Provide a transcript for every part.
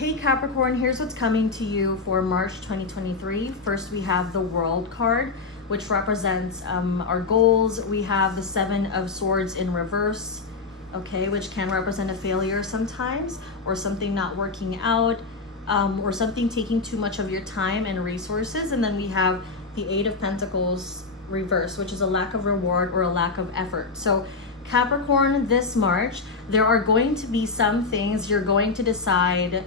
Hey Capricorn, here's what's coming to you for March 2023. First, we have the World card, which represents our goals. We have the Seven of Swords in reverse, okay, which can represent a failure sometimes, or something not working out, or something taking too much of your time and resources. And then we have the Eight of Pentacles reverse, which is a lack of reward or a lack of effort. So Capricorn, this March, there are going to be some things you're going to decide.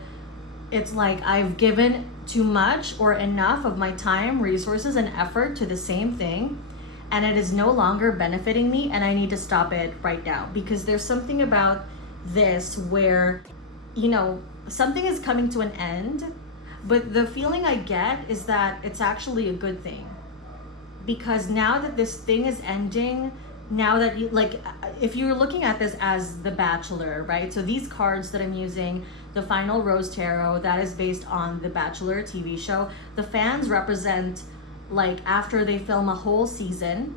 It's like I've given too much or enough of my time, resources, and effort to the same thing, and it is no longer benefiting me, and I need to stop it right now. Because there's something about this where, you know, something is coming to an end, but the feeling I get is that it's actually a good thing. Because now that this thing is ending, now that you, like, if you're looking at this as the Bachelor, right? So these cards that I'm using, the Final Rose Tarot, that is based on the Bachelor TV show. The fans represent, like, after they film a whole season,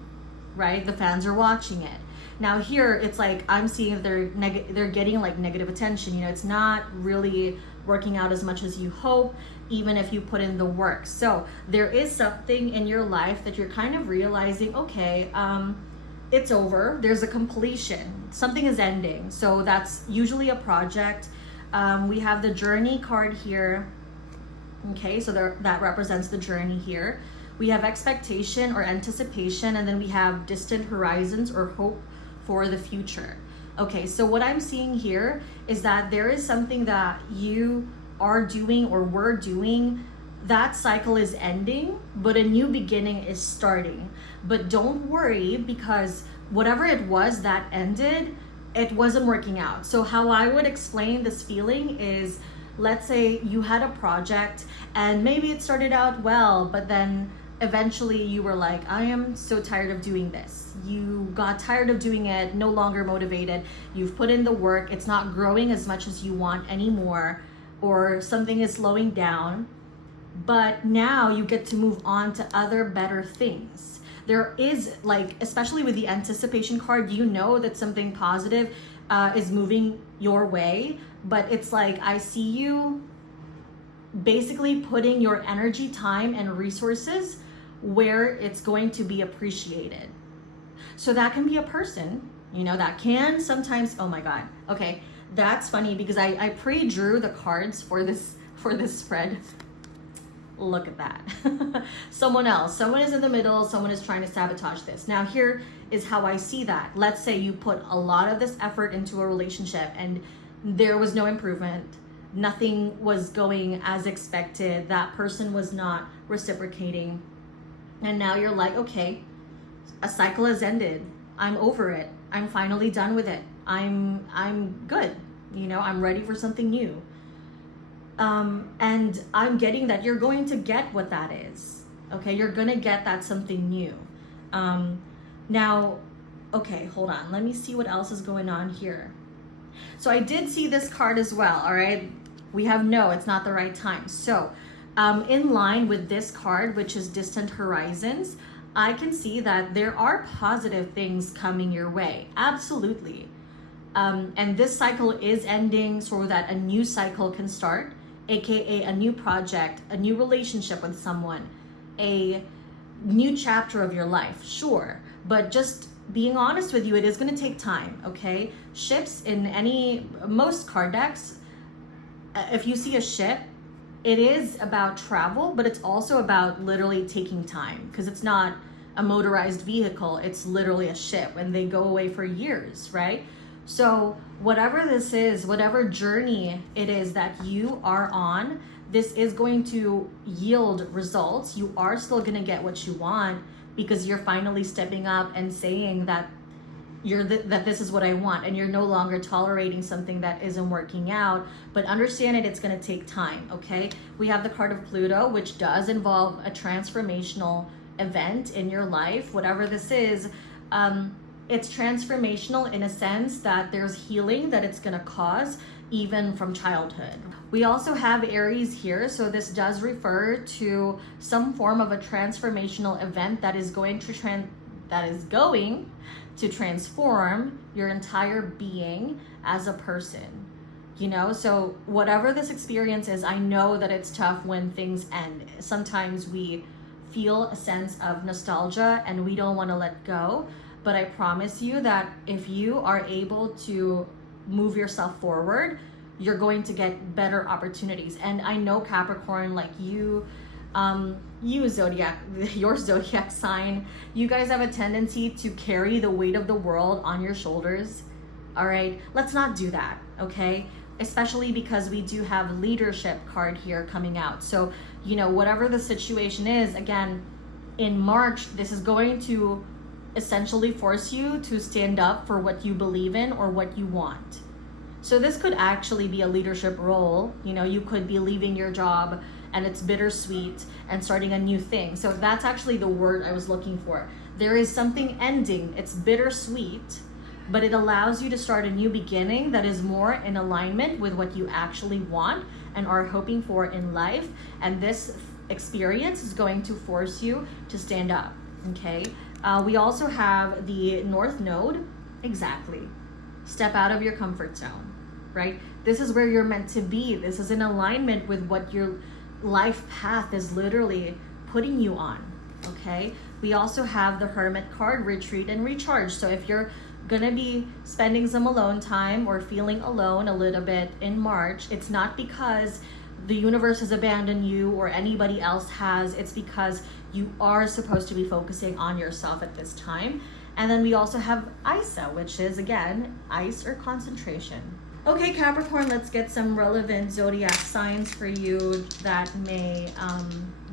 right? The fans are watching it. Now here, it's like I'm seeing they're getting like negative attention. You know, it's not really working out as much as you hope, even if you put in the work. So there is something in your life that you're kind of realizing, okay, it's over. There's a completion. Something is ending. So that's usually a project. We have the Journey card here. Okay, so that represents the journey here. We have expectation or anticipation, and then we have distant horizons or hope for the future. Okay, so what I'm seeing here is that there is something that you are doing or were doing. That cycle is ending, but a new beginning is starting. But don't worry, because whatever it was that ended, it wasn't working out. So how I would explain this feeling is, let's say you had a project and maybe it started out well, but then eventually you were like, I am so tired of doing this. You got tired of doing it, no longer motivated. You've put in the work. It's not growing as much as you want anymore, or something is slowing down. But now you get to move on to other better things. There is, like, especially with the anticipation card, you know that something positive is moving your way, but it's like I see you basically putting your energy, time, and resources where it's going to be appreciated. So that can be a person, you know, that can sometimes, oh my God, okay, that's funny because I pre-drew the cards for this spread. Look at that. Someone is in the middle, someone is trying to sabotage this. Now here is how I see that. Let's say you put a lot of this effort into a relationship and there was no improvement. Nothing was going as expected. That person was not reciprocating. And now you're like, okay, a cycle has ended. I'm over it. I'm finally done with it. I'm good. You know, I'm ready for something new. And I'm getting that you're going to get what that is. Okay, you're gonna get that something new. Now, okay, hold on. Let me see what else is going on here. So I did see this card as well, all right? We have no, it's not the right time. So in line with this card, which is distant horizons, I can see that there are positive things coming your way. Absolutely. And this cycle is ending so that a new cycle can start, aka a new project, a new relationship with someone, a new chapter of your life, sure. But just being honest with you, it is going to take time, okay? Ships in most card decks, if you see a ship, it is about travel, but it's also about literally taking time, because it's not a motorized vehicle, it's literally a ship, and they go away for years, right? So whatever this is, whatever journey it is that you are on, this is going to yield results. You are still going to get what you want because you're finally stepping up and saying that that this is what I want, and you're no longer tolerating something that isn't working out. But understand it's going to take time, okay? We have the card of Pluto, which does involve a transformational event in your life. Whatever this is, it's transformational in a sense that there's healing that it's going to cause even from childhood. We also have Aries here, so this does refer to some form of a transformational event that is going to transform your entire being as a person. you know? So whatever this experience is, I know that it's tough when things end. Sometimes we feel a sense of nostalgia and we don't want to let go. But I promise you that if you are able to move yourself forward, you're going to get better opportunities. And I know Capricorn, like you zodiac, your zodiac sign, you guys have a tendency to carry the weight of the world on your shoulders. All right, let's not do that, okay? Especially because we do have leadership card here coming out. So, you know, whatever the situation is, again, in March, this is going to essentially force you to stand up for what you believe in or what you want. So this could actually be a leadership role. You know, you could be leaving your job and it's bittersweet and starting a new thing. So that's actually the word I was looking for. There is something ending. It's bittersweet, but it allows you to start a new beginning that is more in alignment with what you actually want and are hoping for in life. And this experience is going to force you to stand up, okay? We also have the North Node. Exactly. Step out of your comfort zone, right? This is where you're meant to be. This is in alignment with what your life path is literally putting you on, okay? We also have the Hermit card, retreat and recharge. So if you're gonna be spending some alone time or feeling alone a little bit in March, it's not because the universe has abandoned you or anybody else has. It's because you are supposed to be focusing on yourself at this time. And then we also have ISA, which is, again, ice or concentration. Okay, Capricorn, let's get some relevant zodiac signs for you that may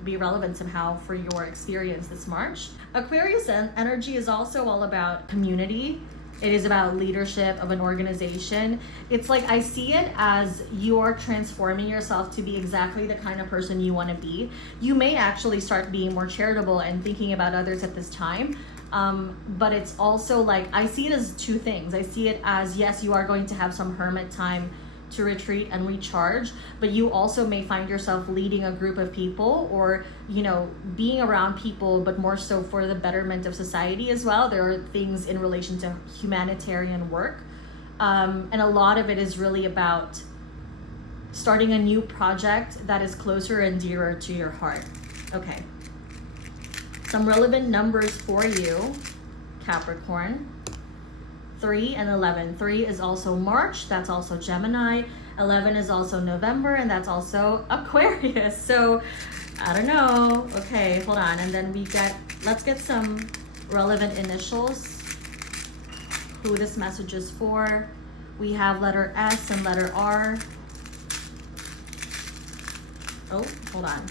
be relevant somehow for your experience this March. Aquarius energy is also all about community. It is about leadership of an organization. It's like, I see it as you are transforming yourself to be exactly the kind of person you want to be. You may actually start being more charitable and thinking about others at this time. But it's also like, I see it as two things. I see it as, yes, you are going to have some hermit time to retreat and recharge, but you also may find yourself leading a group of people or, you know, being around people, but more so for the betterment of society as well. There are things in relation to humanitarian work. And a lot of it is really about starting a new project that is closer and dearer to your heart. Okay. Some relevant numbers for you, Capricorn. 3 and 11. 3 is also March, that's also Gemini. 11 is also November, and that's also Aquarius. So, I don't know. Okay, hold on. And then let's get some relevant initials, who this message is for. We have letter S and letter R. Oh, hold on.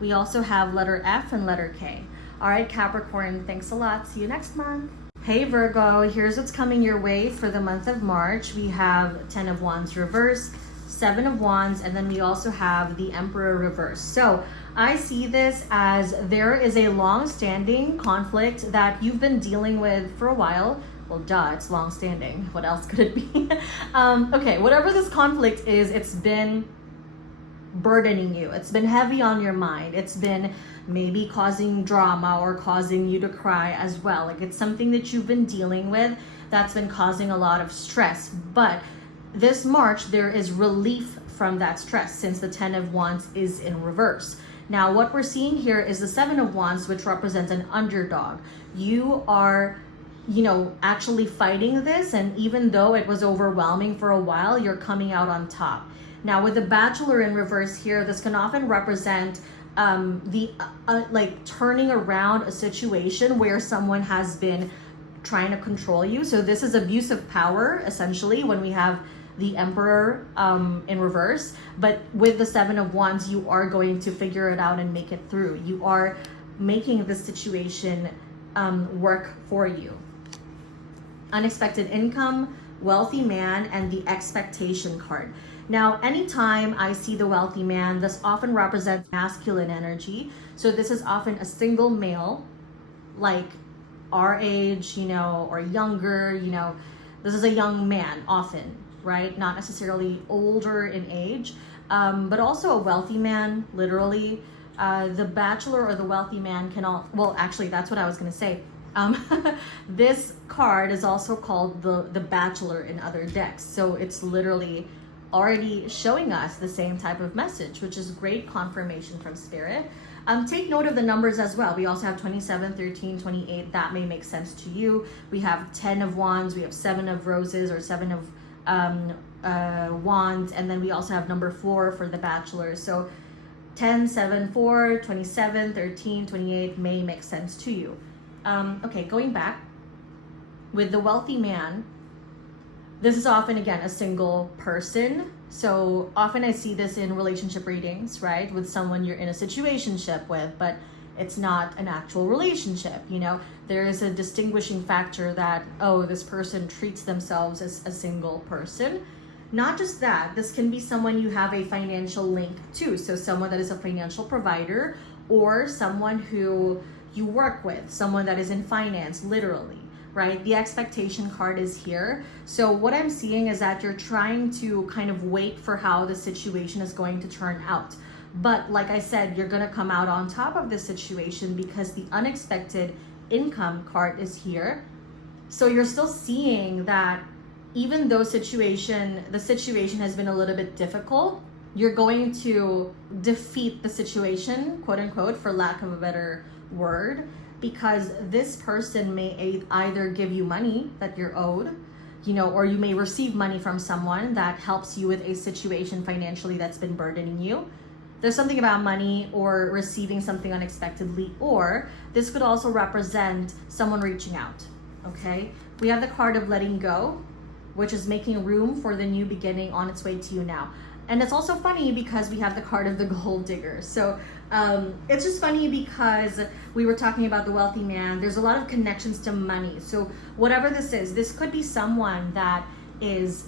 We also have letter F and letter K. All right, Capricorn, thanks a lot. See you next month. Hey Virgo, here's what's coming your way for the month of March. We have 10 of Wands reverse, 7 of Wands, and then we also have the Emperor reverse. So I see this as there is a long-standing conflict that you've been dealing with for a while. Well, duh, it's long-standing. What else could it be? Okay, whatever this conflict is, it's been burdening you. It's been heavy on your mind. It's been maybe causing drama or causing you to cry as well. Like, it's something that you've been dealing with that's been causing a lot of stress. But this March, there is relief from that stress since the 10 of Wands is in reverse. Now, what we're seeing here is the 7 of Wands, which represents an underdog. You are, you know, actually fighting this, and even though it was overwhelming for a while, you're coming out on top. Now, with the Bachelor in reverse here, this can often represent like turning around a situation where someone has been trying to control you. So this is abuse of power, essentially, when we have the Emperor in reverse. But with the 7 of Wands, you are going to figure it out and make it through. You are making this situation work for you. Unexpected income, wealthy man, and the expectation card. Now, anytime I see the wealthy man, this often represents masculine energy. So this is often a single male, like our age, you know, or younger, you know. This is a young man often, right? Not necessarily older in age, but also a wealthy man, literally. The Bachelor or the wealthy man can all, well, actually, that's what I was going to say. This card is also called the Bachelor in other decks. So it's literally already showing us the same type of message, which is great confirmation from Spirit. Take note of the numbers as well. We also have 27, 13, 28. That may make sense to you. We have 10 of Wands. We have 7 of Roses, or 7 of Wands. And then we also have number 4 for the Bachelor. So 10, 7, 4, 27, 13, 28 may make sense to you. Okay, going back. With the wealthy man, this is often, again, a single person. So often I see this in relationship readings, right? With someone you're in a situationship with, but it's not an actual relationship, you know? There is a distinguishing factor that, oh, this person treats themselves as a single person. Not just that, this can be someone you have a financial link to. So someone that is a financial provider, or someone who you work with, someone that is in finance, literally. Right? The expectation card is here. So what I'm seeing is that you're trying to kind of wait for how the situation is going to turn out. But like I said, you're going to come out on top of this situation because the unexpected income card is here. So you're still seeing that even though the situation has been a little bit difficult, you're going to defeat the situation, quote unquote, for lack of a better word. Because this person may either give you money that you're owed, you know, or you may receive money from someone that helps you with a situation financially that's been burdening you. There's something about money or receiving something unexpectedly, or this could also represent someone reaching out, okay? We have the card of letting go, which is making room for the new beginning on its way to you now. And it's also funny because we have the card of the gold digger. So it's just funny because we were talking about the wealthy man. There's a lot of connections to money. So whatever this is, this could be someone that is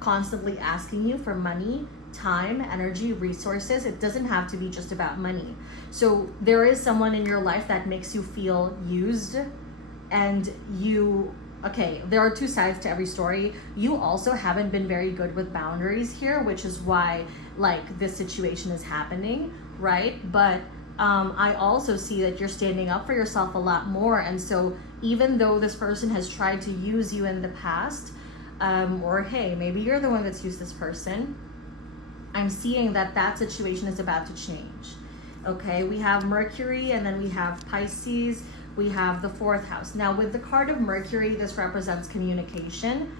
constantly asking you for money, time, energy, resources. It doesn't have to be just about money. So there is someone in your life that makes you feel used, and okay, there are two sides to every story. You also haven't been very good with boundaries here, which is why like this situation is happening, right? But I also see that you're standing up for yourself a lot more. And so even though this person has tried to use you in the past, or hey, maybe you're the one that's used this person, I'm seeing that that situation is about to change. Okay, we have Mercury, and then we have Pisces. We have the 4th house. Now with the card of Mercury, this represents communication.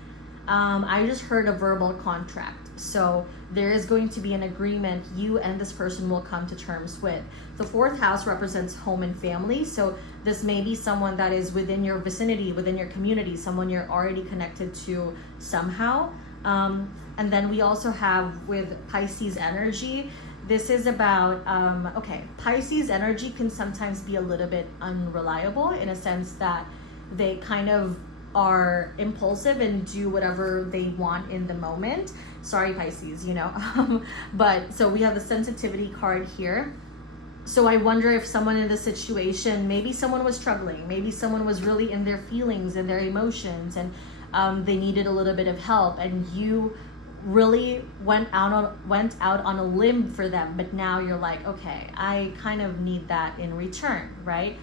I just heard a verbal contract. So there is going to be an agreement you and this person will come to terms with. The 4th house represents home and family. So this may be someone that is within your vicinity, within your community, someone you're already connected to somehow. And then we also have with Pisces energy, this is about, okay, Pisces energy can sometimes be a little bit unreliable in a sense that they kind of are impulsive and do whatever they want in the moment. Sorry, Pisces, you know. But so we have the sensitivity card here. So I wonder if someone in this situation, maybe someone was struggling, maybe someone was really in their feelings and their emotions, and they needed a little bit of help, and you really went out on a limb for them, but now you're like, okay, I kind of need that in return, right?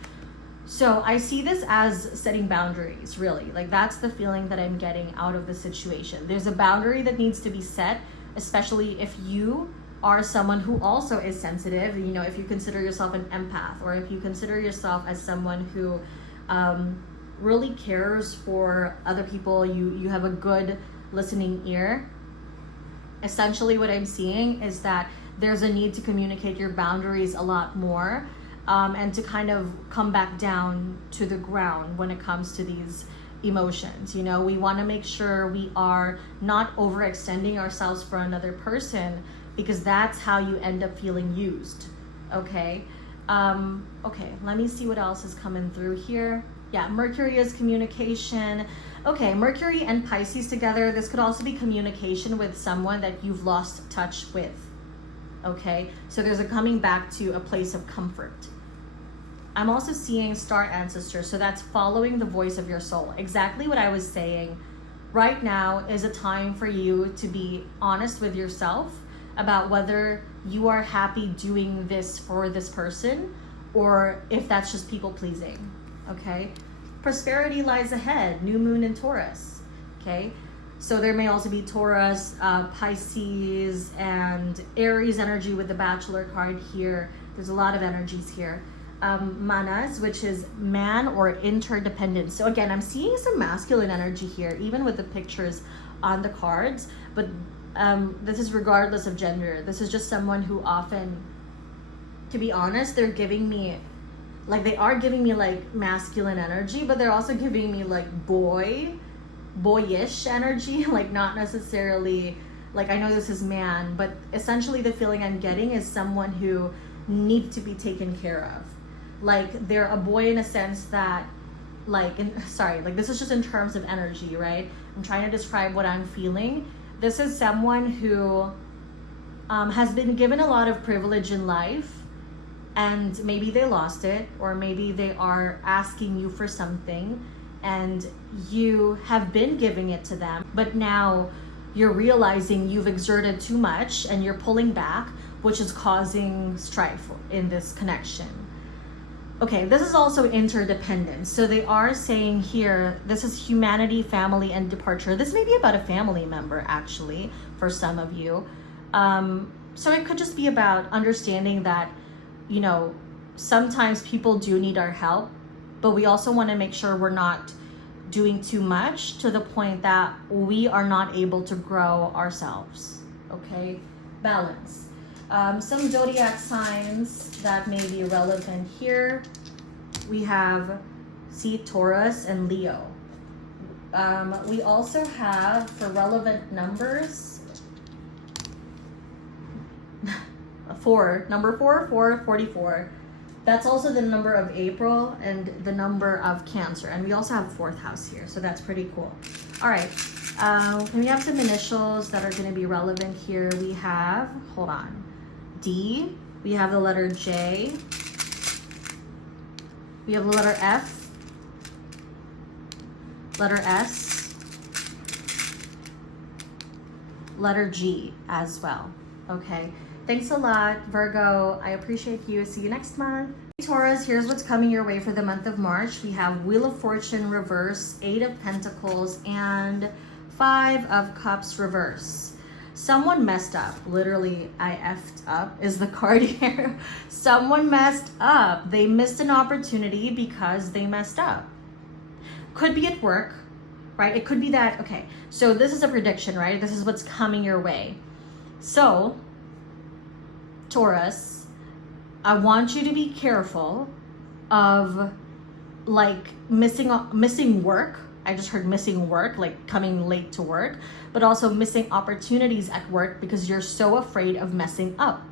So I see this as setting boundaries, really. Like that's the feeling that I'm getting out of the situation. There's a boundary that needs to be set, especially if you are someone who also is sensitive, you know, if you consider yourself an empath, or if you consider yourself as someone who really cares for other people, you have a good listening ear. Essentially what I'm seeing is that there's a need to communicate your boundaries a lot more, and to kind of come back down to the ground when it comes to these emotions. You know, we want to make sure we are not overextending ourselves for another person, because that's how you end up feeling used. Okay. Okay, let me see what else is coming through here. Yeah, Mercury is communication. Okay, Mercury and Pisces together. This could also be communication with someone that you've lost touch with. Okay, so there's a coming back to a place of comfort. I'm also seeing star ancestors, so that's following the voice of your soul. Exactly what I was saying. Right now is a time for you to be honest with yourself about whether you are happy doing this for this person, or if that's just people pleasing. Okay, prosperity lies ahead, new moon in Taurus, okay? So there may also be Taurus, Pisces, and Aries energy with the Bachelor card here. There's a lot of energies here. Manas, which is man or interdependent. So again, I'm seeing some masculine energy here, even with the pictures on the cards, but this is regardless of gender. This is just someone who often, to be honest, they're giving me, like they are giving me like masculine energy, but they're also giving me like boyish energy, like not necessarily, like I know this is man, but essentially the feeling I'm getting is someone who needs to be taken care of. Like they're a boy in a sense that like, like this is just in terms of energy, right? I'm trying to describe what I'm feeling. This is someone who has been given a lot of privilege in life, and maybe they lost it, or maybe they are asking you for something and you have been giving it to them, but now you're realizing you've exerted too much and you're pulling back, which is causing strife in this connection. Okay, this is also interdependence. So they are saying here, this is humanity, family, and departure. This may be about a family member, actually, for some of you. So it could just be about understanding that, you know, sometimes people do need our help, but we also want to make sure we're not doing too much to the point that we are not able to grow ourselves. Okay, balance. Some zodiac signs that may be relevant here. We have, see, Taurus and Leo. We also have, for relevant numbers, number 44. That's also the number of April and the number of Cancer. And we also have fourth house here, so that's pretty cool. All right, can we have some initials that are going to be relevant here? We have, hold on, D, we have the letter J, we have the letter F, letter S, letter G as well. Okay, thanks a lot, Virgo. I appreciate you. See you next month. Taurus, here's what's coming your way for the month of March. We have Wheel of Fortune reverse, 8 of Pentacles, and 5 of Cups reverse. Someone messed up. Literally, I effed up is the card here. Someone messed up. They missed an opportunity because they messed up. Could be at work, right? It could be that, okay, so this is a prediction, right? This is what's coming your way. So, Taurus, I want you to be careful of like missing work. I just heard missing work, like coming late to work, but also missing opportunities at work because you're so afraid of messing up.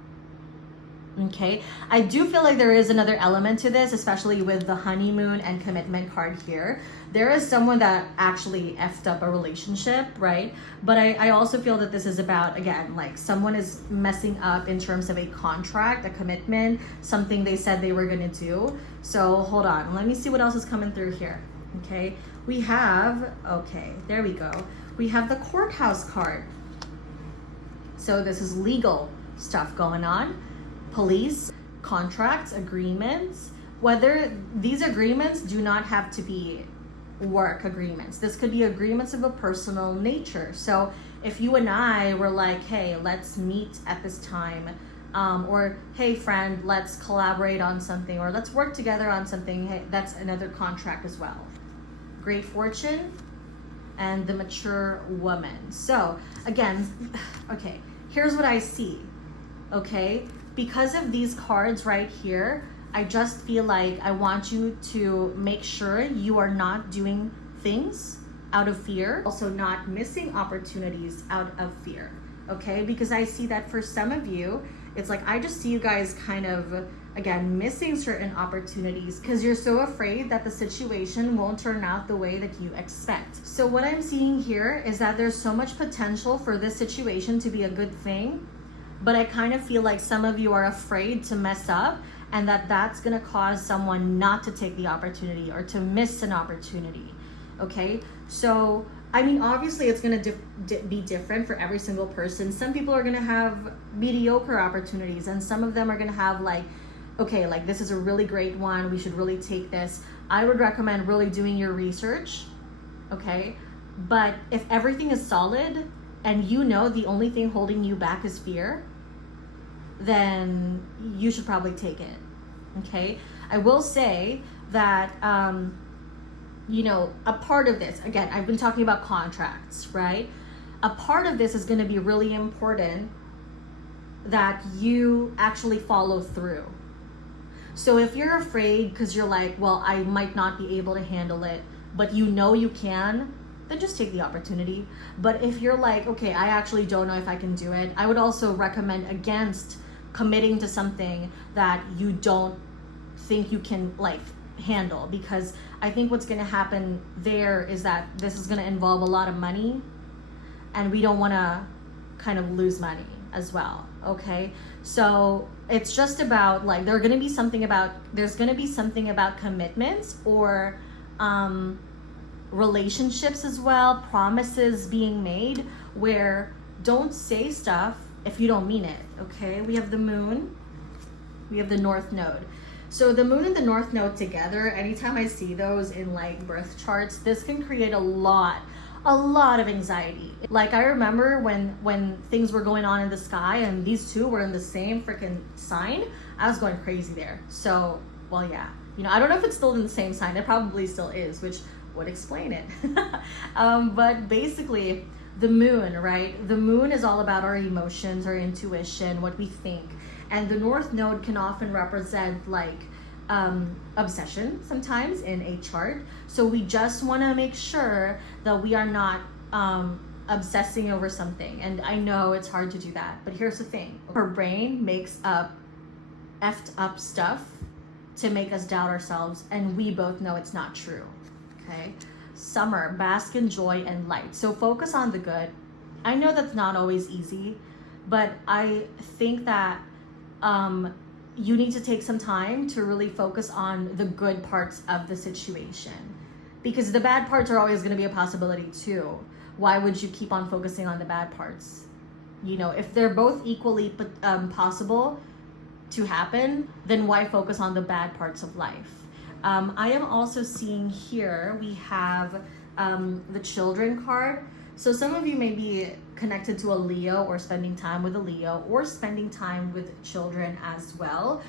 Okay, I do feel like there is another element to this, especially with the honeymoon and commitment card here. There is someone that actually effed up a relationship, right? But I also feel that this is about, again, like someone is messing up in terms of a contract, a commitment, something they said they were gonna do. So hold on, let me see what else is coming through here. Okay, we have, okay, there we go. We have the courthouse card. So this is legal stuff going on. Police, contracts, agreements, whether these agreements do not have to be work agreements. This could be agreements of a personal nature. So if you and I were like, hey, let's meet at this time, or hey friend, let's collaborate on something, or let's work together on something, hey, that's another contract as well. Great fortune and the mature woman. So again, okay, here's what I see, okay? Because of these cards right here, I just feel like I want you to make sure you are not doing things out of fear, also not missing opportunities out of fear, okay? Because I see that for some of you, it's like I just see you guys kind of, again, missing certain opportunities because you're so afraid that the situation won't turn out the way that you expect. So what I'm seeing here is that there's so much potential for this situation to be a good thing, but I kind of feel like some of you are afraid to mess up and that's gonna cause someone not to take the opportunity or to miss an opportunity, okay? So, I mean, obviously it's gonna be different for every single person. Some people are gonna have mediocre opportunities and some of them are gonna have like okay, like this is a really great one, we should really take this, I would recommend really doing your research, okay? But if everything is solid and you know the only thing holding you back is fear, then you should probably take it, okay? I will say that, you know, a part of this, again, I've been talking about contracts, right? A part of this is going to be really important that you actually follow through. So if you're afraid because you're like, well, I might not be able to handle it, but you know you can, then just take the opportunity. But if you're like, okay, I actually don't know if I can do it, I would also recommend against committing to something that you don't think you can like handle, because I think what's going to happen there is that this is going to involve a lot of money, and we don't want to kind of lose money as well, okay? So it's just about like there's going to be something about commitments or relationships as well, promises being made, where don't say stuff if you don't mean it, okay? We have the moon, we have the north node. So the moon and the north node together, anytime I see those in like birth charts, this can create a lot of anxiety. Like I remember when things were going on in the sky and these two were in the same freaking sign, I was going crazy there. So, well, yeah, you know, I don't know if it's still in the same sign. It probably still is, which would explain it. But basically the moon, right? The moon is all about our emotions, our intuition, what we think. And the north node can often represent like obsession sometimes in a chart. So we just want to make sure that we are not obsessing over something. And I know it's hard to do that, but here's the thing. Our brain makes up effed up stuff to make us doubt ourselves, and we both know it's not true, okay? Summer, bask in joy and light. So focus on the good. I know that's not always easy, but I think that you need to take some time to really focus on the good parts of the situation, because the bad parts are always going to be a possibility too. Why would you keep on focusing on the bad parts? You know, if they're both equally possible to happen, then why focus on the bad parts of life? I am also seeing here we have the children card. So some of you may be connected to a Leo or spending time with a Leo or spending time with children as well.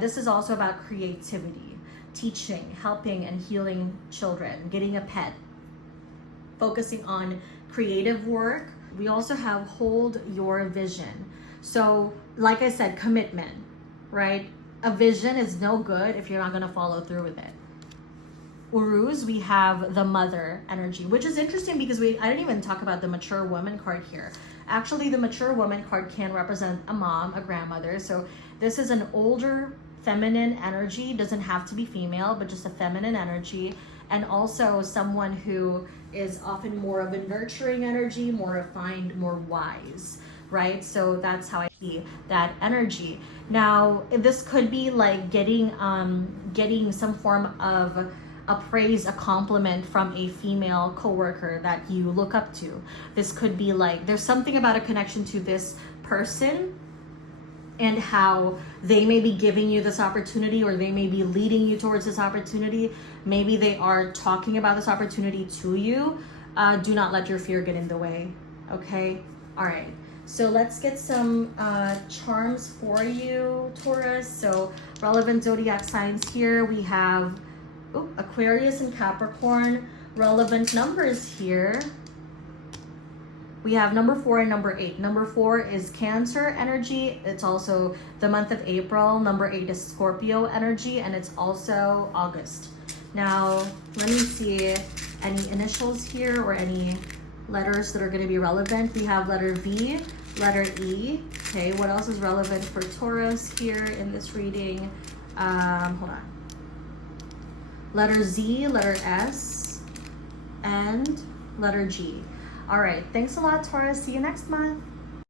This is also about creativity, teaching, helping and healing children, getting a pet, focusing on creative work. We also have hold your vision. So like I said, commitment, right? A vision is no good if you're not going to follow through with it. Uruz, we have the mother energy, which is interesting because I didn't even talk about the mature woman card here. Actually, the mature woman card can represent a mom, a grandmother. So this is an older feminine energy, doesn't have to be female, but just a feminine energy. And also someone who is often more of a nurturing energy, more refined, more wise, right? So that's how I see that energy. Now, this could be like getting some form of a praise, a compliment from a female coworker that you look up to. This could be like there's something about a connection to this person and how they may be giving you this opportunity, or they may be leading you towards this opportunity. Maybe they are talking about this opportunity to you. Do not let your fear get in the way, okay? All right, so let's get some charms for you, Taurus. So relevant zodiac signs here. We have Aquarius and Capricorn. Relevant numbers here. We have number 4 and number 8. Number 4 is Cancer energy. It's also the month of April. Number 8 is Scorpio energy, and it's also August. Now, let me see any initials here or any letters that are going to be relevant. We have letter V, letter E. Okay, what else is relevant for Taurus here in this reading? Hold on. Letter Z, letter S, and letter G. All right, thanks a lot, Taurus. See you next month.